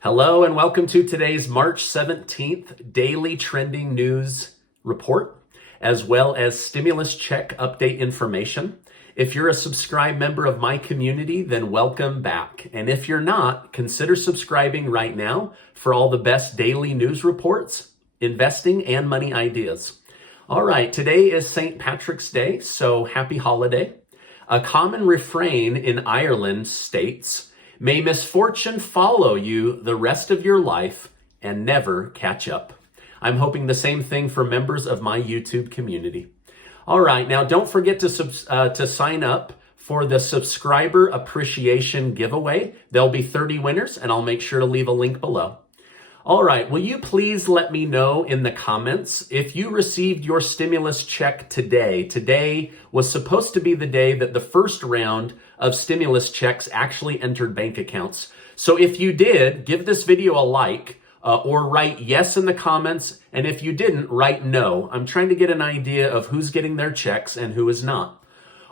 Hello and welcome to today's March 17th daily trending news report, as well as stimulus check update information. If you're a subscribed member of my community, then welcome back. And if you're not, consider subscribing right now for all the best daily news reports, investing, and money ideas. All right, today is St. Patrick's Day, so happy holiday. A common refrain in Ireland states, "May misfortune follow you the rest of your life and never catch up." I'm hoping the same thing for members of my YouTube community. All right, now don't forget to sign up for the subscriber appreciation giveaway. There'll be 30 winners, and I'll make sure to leave a link below. All right, will you please let me know in the comments if you received your stimulus check today? Today was supposed to be the day that the first round of stimulus checks actually entered bank accounts. So if you did, give this video a like or write yes in the comments. And if you didn't, write no. I'm trying to get an idea of who's getting their checks and who is not.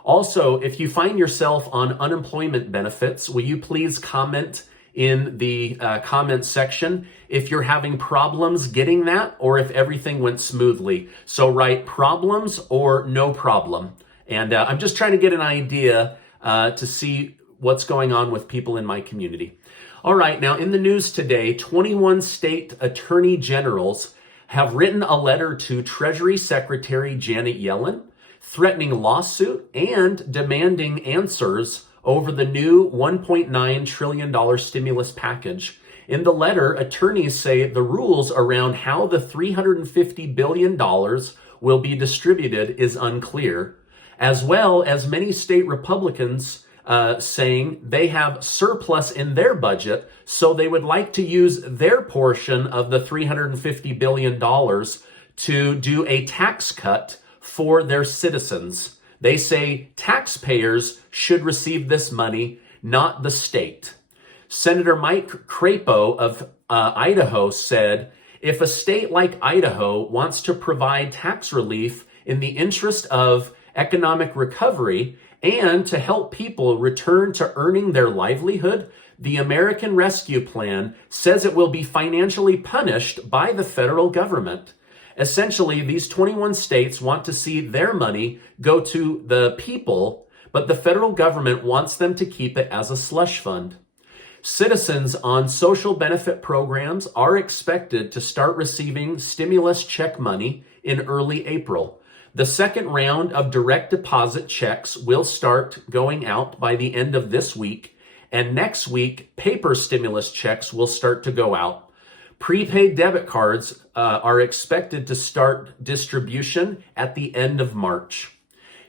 Also, if you find yourself on unemployment benefits, will you please comment in the comments section if you're having problems getting that or if everything went smoothly. So write problems or no problem. And I'm just trying to get an idea to see what's going on with people in my community. All right, now in the news today, 21 state attorney generals have written a letter to Treasury Secretary Janet Yellen, threatening lawsuit and demanding answers over the new $1.9 trillion stimulus package. In the letter, attorneys say the rules around how the $350 billion will be distributed is unclear, as well as many state Republicans saying they have surplus in their budget, so they would like to use their portion of the $350 billion to do a tax cut for their citizens. They say taxpayers should receive this money, not the state. Senator Mike Crapo of Idaho said, if a state like Idaho wants to provide tax relief in the interest of economic recovery and to help people return to earning their livelihood, the American Rescue Plan says it will be financially punished by the federal government. Essentially, these 21 states want to see their money go to the people, but the federal government wants them to keep it as a slush fund. Citizens on social benefit programs are expected to start receiving stimulus check money in early April. The second round of direct deposit checks will start going out by the end of this week, and next week, paper stimulus checks will start to go out. Prepaid debit cards are expected to start distribution at the end of March.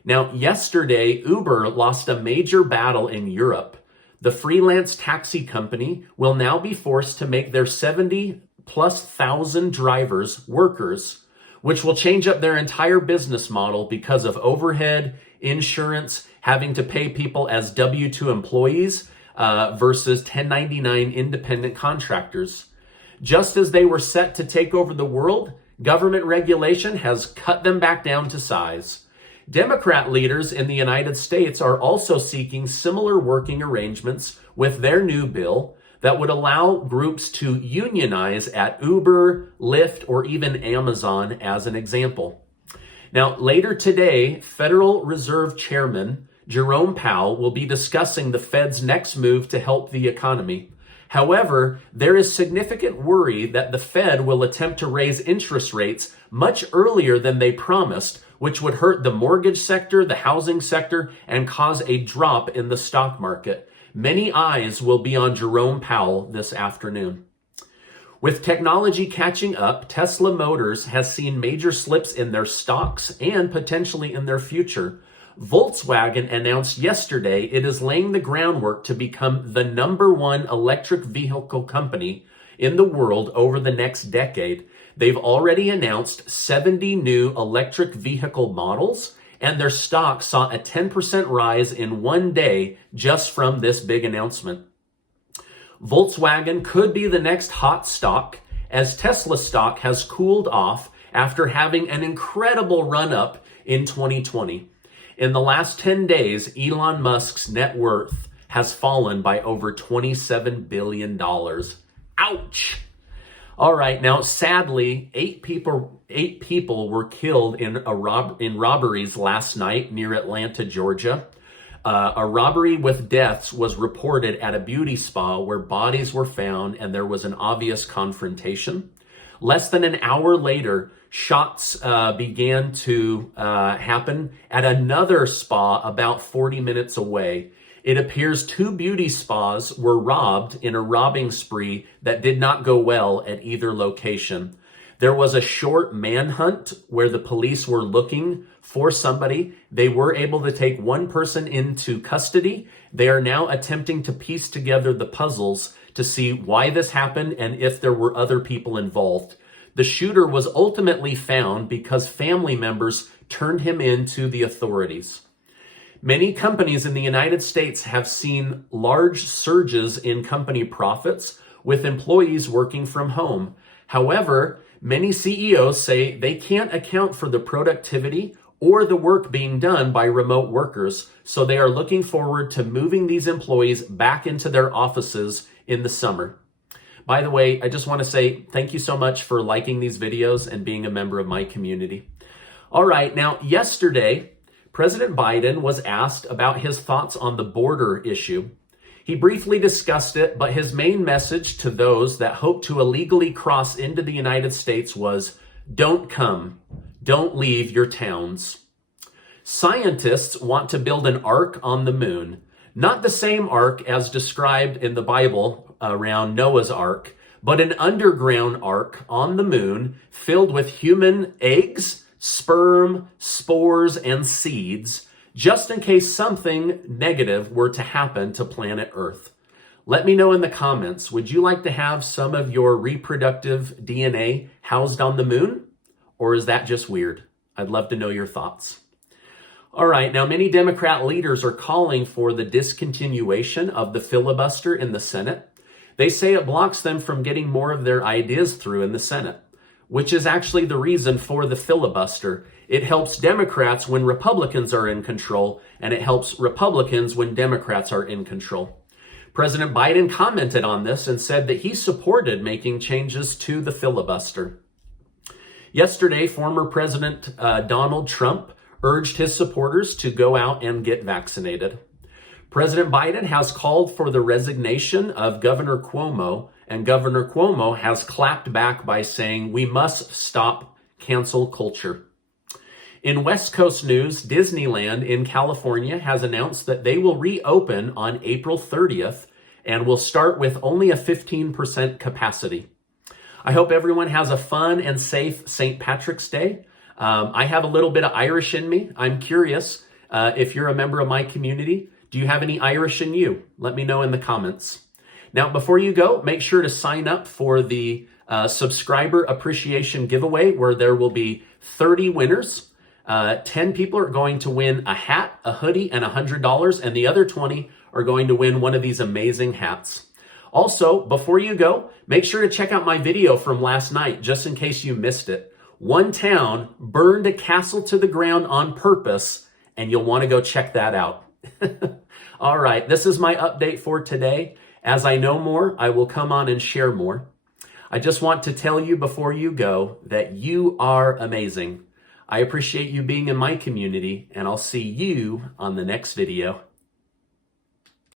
Now, yesterday, Uber lost a major battle in Europe. The freelance taxi company will now be forced to make their 70,000+ drivers workers, which will change up their entire business model because of overhead, insurance, having to pay people as W-2 employees versus 1099 independent contractors. Just as they were set to take over the world, government regulation has cut them back down to size. Democrat leaders in the United States are also seeking similar working arrangements with their new bill that would allow groups to unionize at Uber, Lyft, or even Amazon as an example. Now, later today, Federal Reserve Chairman Jerome Powell will be discussing the Fed's next move to help the economy. However, there is significant worry that the Fed will attempt to raise interest rates much earlier than they promised, which would hurt the mortgage sector, the housing sector, and cause a drop in the stock market. Many eyes will be on Jerome Powell this afternoon. With technology catching up, Tesla Motors has seen major slips in their stocks and potentially in their future. Volkswagen announced yesterday it is laying the groundwork to become the #1 electric vehicle company in the world over the next decade. They've already announced 70 new electric vehicle models, and their stock saw a 10% rise in one day just from this big announcement. Volkswagen could be the next hot stock, as Tesla stock has cooled off after having an incredible run-up in 2020. In the last 10 days, Elon Musk's net worth has fallen by over $27 billion. Ouch. All right, now sadly, eight people were killed in robberies last night near Atlanta, Georgia. A robbery with deaths was reported at a beauty spa where bodies were found and there was an obvious confrontation. Less than an hour later, shots began to happen at another spa about 40 minutes away. It appears two beauty spas were robbed in a robbing spree that did not go well at either location. There was a short manhunt where the police were looking for somebody. They were able to take one person into custody. They are now attempting to piece together the puzzles to see why this happened and if there were other people involved. The shooter was ultimately found because family members turned him in to the authorities. Many companies in the United States have seen large surges in company profits with employees working from home. However, many CEOs say they can't account for the productivity or the work being done by remote workers, so they are looking forward to moving these employees back into their offices in the summer. By the way, I just want to say thank you so much for liking these videos and being a member of my community. All right, now yesterday, President Biden was asked about his thoughts on the border issue. He briefly discussed it, but his main message to those that hope to illegally cross into the United States was, don't come, don't leave your towns. Scientists want to build an ark on the moon, not the same ark as described in the Bible around Noah's Ark, but an underground ark on the moon filled with human eggs, sperm, spores, and seeds, just in case something negative were to happen to planet Earth. Let me know in the comments, would you like to have some of your reproductive DNA housed on the moon? Or is that just weird? I'd love to know your thoughts. All right, now many Democrat leaders are calling for the discontinuation of the filibuster in the Senate. They say it blocks them from getting more of their ideas through in the Senate, which is actually the reason for the filibuster. It helps Democrats when Republicans are in control, and it helps Republicans when Democrats are in control. President Biden commented on this and said that he supported making changes to the filibuster. Yesterday, former President Donald Trump urged his supporters to go out and get vaccinated. President Biden has called for the resignation of Governor Cuomo, and Governor Cuomo has clapped back by saying, we must stop cancel culture. In West Coast news, Disneyland in California has announced that they will reopen on April 30th and will start with only a 15% capacity. I hope everyone has a fun and safe St. Patrick's Day. I have a little bit of Irish in me. I'm curious if you're a member of my community. Do you have any Irish in you? Let me know in the comments. Now, before you go, make sure to sign up for the subscriber appreciation giveaway where there will be 30 winners. 10 people are going to win a hat, a hoodie, and $100, and the other 20 are going to win one of these amazing hats. Also, before you go, make sure to check out my video from last night, just in case you missed it. One town burned a castle to the ground on purpose, and you'll want to go check that out. All right, this is my update for today. As I know more, I will come on and share more. I just want to tell you before you go that you are amazing. I appreciate you being in my community, and I'll see you on the next video.